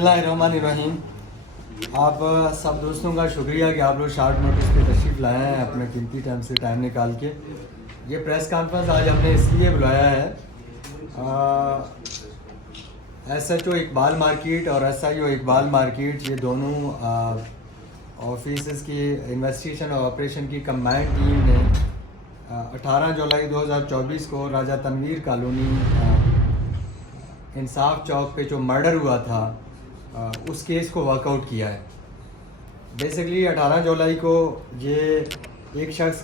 बिस्मिल्लाहिर्रहमानिर्रहीम। आप सब दोस्तों का शुक्रिया कि आप लोग शार्ट नोटिस पे तशरीफ़ लाए हैं अपने कीमती टाइम से टाइम निकाल के। ये प्रेस कॉन्फ्रेंस आज हमने इसलिए बुलाया है, SHO इकबाल मार्केट और SIO इकबाल मार्केट, ये दोनों ऑफिस की इन्वेस्टिगेशन और ऑपरेशन की कंबाइंड टीम ने 18 जुलाई 2024 को राजा तनवीर कॉलोनी इंसाफ चौक पे जो मर्डर हुआ था उस केस को वर्कआउट किया है। बेसिकली 18 जुलाई को ये एक शख्स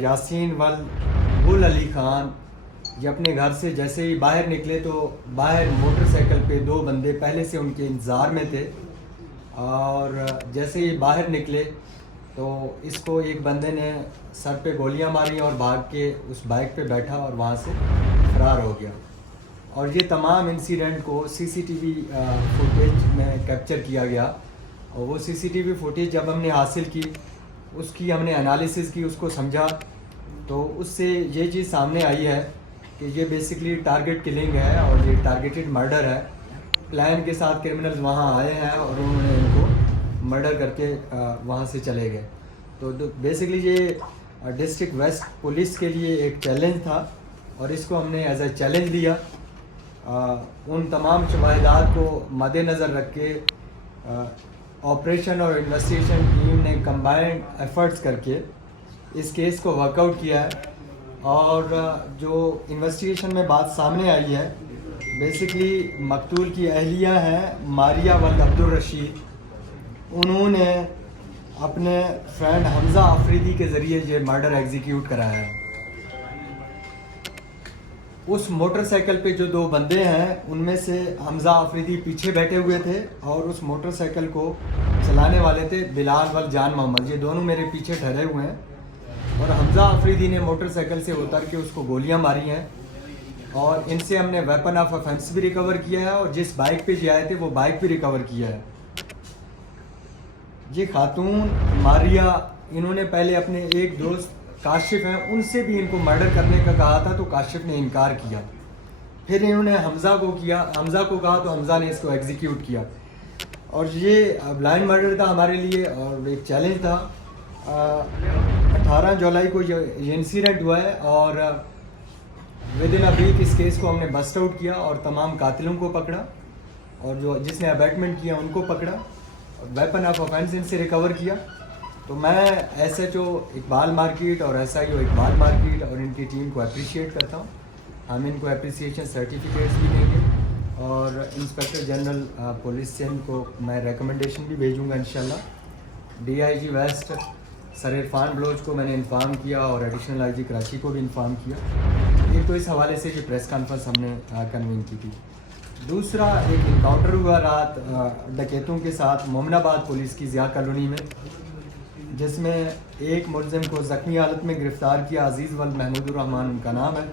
यासीन गुल अली ख़ान ये अपने घर से जैसे ही बाहर निकले तो बाहर मोटरसाइकिल पे दो बंदे पहले से उनके इंतज़ार में थे, और जैसे ही बाहर निकले तो इसको एक बंदे ने सर पे गोलियां मारी और भाग के उस बाइक पे बैठा और वहाँ से फरार हो गया। और ये तमाम इंसिडेंट को CCTV फुटेज में कैप्चर किया गया, और वो CCTV फुटेज जब हमने हासिल की, उसकी हमने एनालिसिस की, उसको समझा, तो उससे ये चीज़ सामने आई है कि ये बेसिकली टारगेट किलिंग है और ये टारगेटेड मर्डर है। प्लान के साथ क्रिमिनल्स वहाँ आए हैं और उन्होंने इनको मर्डर करके वहाँ से चले गए। तो बेसिकली ये डिस्ट्रिक्ट वेस्ट पुलिस के लिए एक चैलेंज था और इसको हमने एज ए चैलेंज लिया। उन तमाम शवाहिदात को मद्देनज़र रख के ऑपरेशन और इन्वेस्टिगेशन टीम ने कंबाइंड एफर्ट्स करके इस केस को वर्कआउट किया है। और जो इन्वेस्टिगेशन में बात सामने आई है, बेसिकली मकतूल की अहलिया हैं मारिया वल्द अब्दुल रशीद, उन्होंने अपने फ्रेंड हमज़ा अफरीदी के ज़रिए ये मर्डर एग्जीक्यूट कराया है। उस मोटरसाइकिल पे जो दो बंदे हैं उनमें से हमज़ा अफरीदी पीछे बैठे हुए थे और उस मोटरसाइकिल को चलाने वाले थे बिलाल वल जान मोहम्मद। ये दोनों मेरे पीछे ठहरे हुए हैं और हमज़ा अफरीदी ने मोटरसाइकिल से उतर के उसको गोलियां मारी हैं और इनसे हमने वेपन ऑफ ऑफेंस भी रिकवर किया है और जिस बाइक पे ये आए थे वो बाइक भी रिकवर किया है। ये खातून मारिया, इन्होंने पहले अपने एक दोस्त काशिफ हैं उनसे भी इनको मर्डर करने का कहा था, तो काशिफ ने इनकार किया। फिर इन्होंने हमज़ा को कहा तो हमज़ा ने इसको एग्जीक्यूट किया। और ये ब्लाइंड मर्डर था हमारे लिए और एक चैलेंज था। 18 जुलाई को ये इंसिडेंट हुआ है और विद इन अ वीक इस केस को हमने बस्ट आउट किया और तमाम कातिलों को पकड़ा और जो जिसने अबैटमेंट किया उनको पकड़ा और वेपन ऑफ ऑफेंस इनसे रिकवर किया। तो मैं SHO इकबाल मार्केट और SIO इकबाल मार्केट और इनकी टीम को अप्रिशिएट करता हूँ। हम इनको अप्रिसिएशन सर्टिफिकेट्स भी देंगे और इंस्पेक्टर जनरल पुलिस से इनको मैं रिकमेंडेशन भी भेजूँगा इंशाल्लाह। DIG west sir Irfan Baloch को मैंने इन्फॉर्म किया और एडिशनल IG कराची को भी इन्फॉर्म किया। एक तो इस हवाले से कि प्रेस कॉन्फ्रेंस हमने कन्वीन की थी। दूसरा, एक इनकाउंटर हुआ रात डकैतों के साथ मोमिनाबाद पुलिस की ज़िया कॉलोनी में, जिसमें एक मुलजिम को ज़ख्मी हालत में गिरफ़्तार किया। अजीज़ वल्द महमूदुर रहमान उनका नाम है,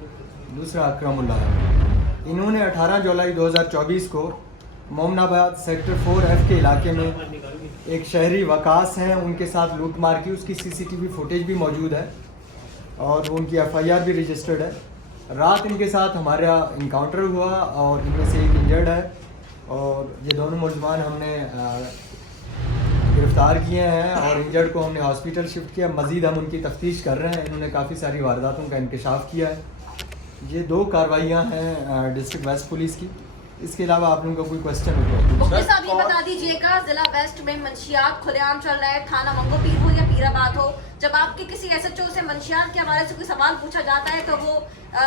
दूसरा अकरमुल्लाह है। इन्होंने 18 जुलाई 2024 को मोमिनाबाद सेक्टर 4F के इलाके में एक शहरी वकास हैं उनके साथ लूट मार की। उसकी CCTV फुटेज भी मौजूद है और उनकी FIR भी रजिस्टर्ड है। रात इनके साथ हमारा इनकाउंटर हुआ और इनमें से एक इंजर्ड है और ये दोनों मुलजमान हमने गिरफ़्तार किए हैं और इंजर्ड को हमने हॉस्पिटल शिफ्ट किया। मज़ीद हम उनकी तफ्तीश कर रहे हैं। इन्होंने काफ़ी सारी वारदातों का इंकशाफ किया है। ये 2 कार्रवाइयाँ हैं डिस्ट्रिक्ट वेस्ट पुलिस की। इसके अलावा आप लोगों का कोई क्वेश्चन हो तो साहब ये बता दीजिएगा, जिला वेस्ट में मंशियात खुलेआम चल रहा है, थाना मंगो पीर हो या पीराबाद हो, जब आपके किसी SHO से मंशियात के हवाले से कोई सवाल पूछा जाता है तो वो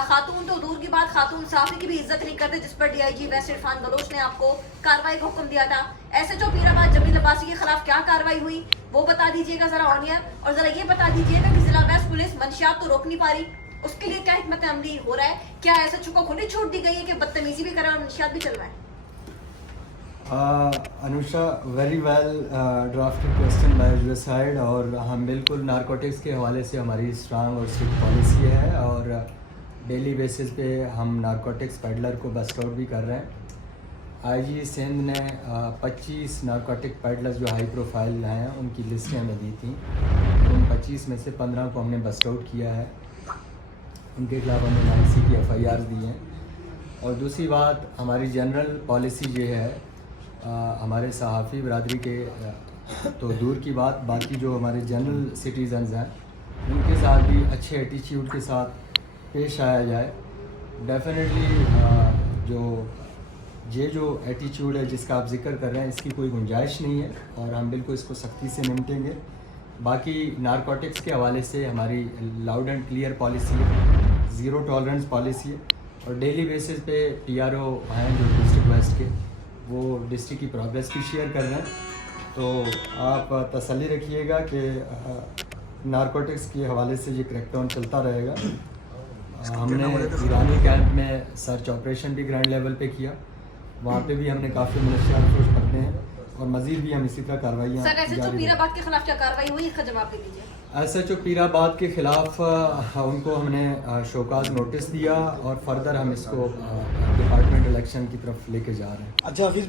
खातून तो दूर की बात खातून साफी की भी इज्जत नहीं करते, जिस पर DIG वेस्ट इरफान बलोच ने आपको कार्रवाई का हुक्म दिया था। SHO पीराबाद जमील अब्बासी के खिलाफ क्या कार्रवाई हुई वो बता दीजिएगा जरा ऑनियर, और जरा ये बता दीजिएगा कि जिला वेस्ट पुलिस मंशियात तो रोक नहीं पा रही, उसके लिए क्या हिकमत अमली हो रहा है? क्या SHO को खुली छूट दी गई है कि बदतमीजी भी करे और मंशियात भी चलवाए? Anusha, very well drafted question by your side. और हम बिल्कुल नारकोटिक्स के हवाले से हमारी स्ट्रांग और स्ट्रिक्ट पॉलिसी है और डेली बेसिस पे हम नारकोटिक्स पेडलर को बस्ट आउट भी कर रहे हैं। IG सिंध ने 25 नारकोटिक पेडलर्स जो हाई प्रोफाइल हैं उनकी लिस्टें हमें दी थी। उन 25 में से 15 को हमने बस्ट आउट किया है। उनके खिलाफ हमने 9C की FIR दी हैं। और दूसरी बात, हमारी जनरल पॉलिसी ये है ہمارے صحافی برادری کے تو دور کی بات، باقی جو ہمارے جنرل سٹیزنز ہیں ان کے ساتھ بھی اچھے ایٹیچیوڈ کے ساتھ پیش آیا جائے. ڈیفینیٹلی جو ایٹیچیوڈ ہے جس کا آپ ذکر کر رہے ہیں اس کی کوئی گنجائش نہیں ہے اور ہم بالکل اس کو سختی سے نمٹیں گے. باقی نارکوٹکس کے حوالے سے ہماری لاؤڈ اینڈ کلیئر پالیسی ہے، زیرو ٹالرنس پالیسی ہے اور ڈیلی بیسس پہ پی آر او ہیں جو ڈسٹرکٹ ویسٹ کے، وہ ڈسٹرکٹ کی پروگریس بھی شیئر کر رہے ہیں. تو آپ تسلی رکھیے گا کہ نارکوٹکس کے حوالے سے یہ کریک ڈاؤن چلتا رہے گا. ہم نے ایرانی کیمپ میں سرچ آپریشن بھی گرینڈ لیول پہ کیا، وہاں پہ بھی ہم نے کافی منشیات فروش پکڑے ہیں اور مزید بھی ہم اسی طرح کارروائیاں سر ایس ایچ او پیر آباد کے خلاف کیا کارروائی ہوئی، اس کا جواب دے دیجیے. ایس ایچ او پیر آباد کے خلاف ان کو ہم نے شوکاز نوٹس دیا اور فردر ہم اس کو ڈپارٹمنٹ الیکشن کی طرف لے کے جا رہے ہیں. اچھا حفیظ